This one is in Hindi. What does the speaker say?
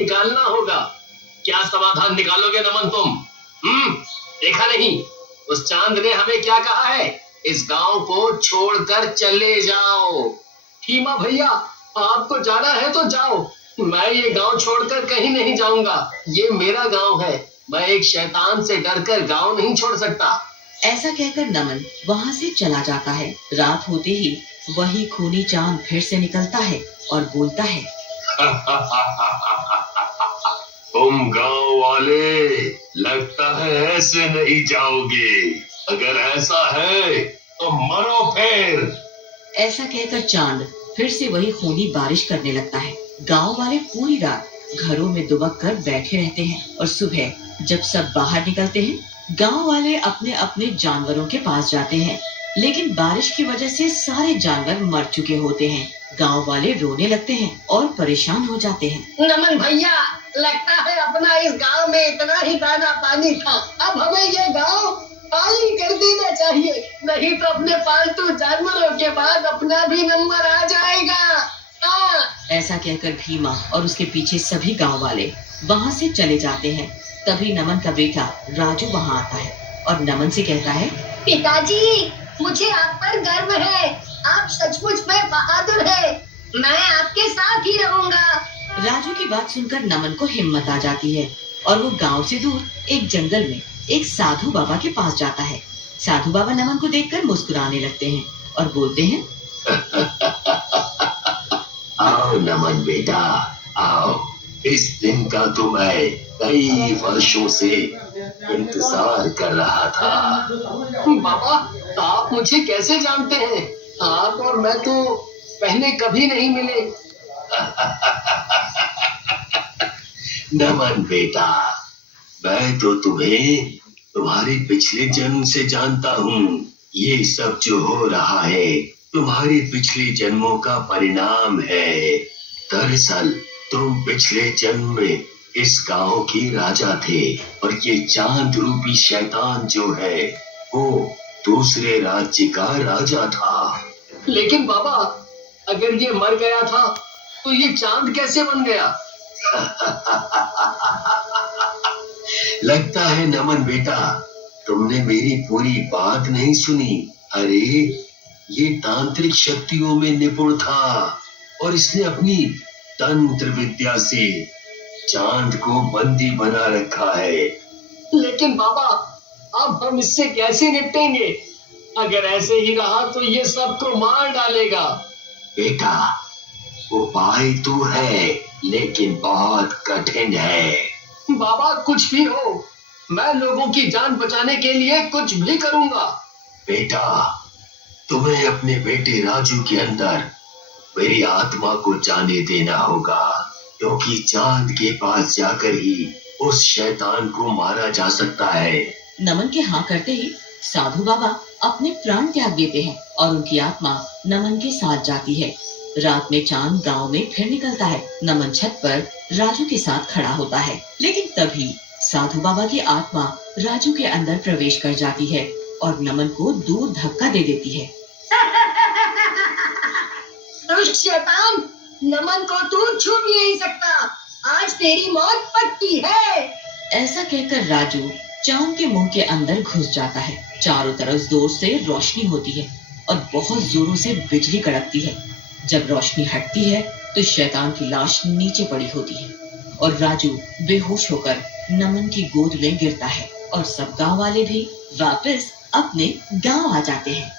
निकालना होगा। क्या समाधान निकालोगे नमन तुम? देखा नहीं उस चांद ने हमें क्या कहा है? इस गांव को छोड़कर चले जाओ। भीमा भैया, आपको जाना है तो जाओ, मैं ये गांव छोड़कर कहीं नहीं जाऊंगा। ये मेरा गांव है, मैं एक शैतान से डरकर गांव नहीं छोड़ सकता। ऐसा कहकर नमन वहाँ से चला जाता है। रात होते ही वही खूनी चांद फिर से निकलता है और बोलता है, तुम गांव वाले लगता है ऐसे नहीं जाओगे। अगर ऐसा है तो मरो फिर। ऐसा कहकर चांद फिर से वही खूनी बारिश करने लगता है। गांव वाले पूरी रात घरों में दुबक कर बैठे रहते हैं और सुबह जब सब बाहर निकलते हैं, गांव वाले अपने अपने जानवरों के पास जाते हैं, लेकिन बारिश की वजह से सारे जानवर मर चुके होते हैं। गांव वाले रोने लगते हैं और परेशान हो जाते हैं। नमन भैया, लगता है अपना इस गांव में इतना ही दाना पानी था, अब हमें ये गांव खाली कर देना चाहिए, नहीं तो अपने पालतू जानवरों के बाद अपना भी नंबर आ जाएगा। ऐसा कहकर भीमा और उसके पीछे सभी गांव वाले वहाँ से चले जाते हैं। तभी नमन का बेटा राजू वहाँ आता है और नमन से कहता है, पिताजी, मुझे आप पर गर्व है, आप सचमुच में बहादुर हैं, मैं आपके साथ ही रहूंगा। राजू की बात सुनकर नमन को हिम्मत आ जाती है और वो गांव से दूर एक जंगल में एक साधु बाबा के पास जाता है। साधु बाबा नमन को देखकर मुस्कुराने लगते हैं और बोलते हैं, आओ नमन बेटा, आओ। इस दिन का तो मैं कई वर्षों से इंतजार कर रहा था। बाबा, आप मुझे कैसे जानते हैं? आप और मैं तो पहले कभी नहीं मिले। नमन बेटा, मैं तो तुम्हें तुम्हारे पिछले जन्म से जानता हूँ। ये सब जो हो रहा है तुम्हारे पिछले जन्मों का परिणाम है। दरअसल तुम पिछले जन्म में इस गांव के राजा थे और ये चांद रूपी शैतान जो है वो दूसरे राज्य का राजा था। लेकिन बाबा, अगर ये मर गया था तो ये चांद कैसे बन गया? लगता है नमन बेटा तुमने मेरी पूरी बात नहीं सुनी। अरे ये तांत्रिक शक्तियों में निपुण था और इसने अपनी तंत्र विद्या से चांद को बंदी बना रखा है। लेकिन बाबा, अब हम इससे कैसे निपटेंगे? अगर ऐसे ही रहा तो ये सबको मार डालेगा। बेटा, उपाय तो है लेकिन बहुत कठिन है। बाबा, कुछ भी हो, मैं लोगों की जान बचाने के लिए कुछ भी करूंगा। बेटा, तुम्हें अपने बेटे राजू के अंदर मेरी आत्मा को जाने देना होगा, क्योंकि चांद के पास जाकर ही उस शैतान को मारा जा सकता है। नमन के हाँ करते ही साधु बाबा अपने प्राण त्याग देते हैं और उनकी आत्मा नमन के साथ जाती है। रात में चांद गांव में फिर निकलता है। नमन छत पर राजू के साथ खड़ा होता है, लेकिन तभी साधु बाबा की आत्मा राजू के अंदर प्रवेश कर जाती है और नमन को दूर धक्का दे देती है। दुष्ट शैतान, नमन को तू छू भी नहीं सकता, आज तेरी मौत पक्की है। ऐसा कहकर राजू चांद के मुंह के अंदर घुस जाता है। चारों तरफ जोर से रोशनी होती है और बहुत जोरों से बिजली कड़कती है। जब रोशनी हटती है तो शैतान की लाश नीचे पड़ी होती है और राजू बेहोश होकर नमन की गोद में गिरता है और सब गांव वाले भी वापस अपने गांव आ जाते हैं।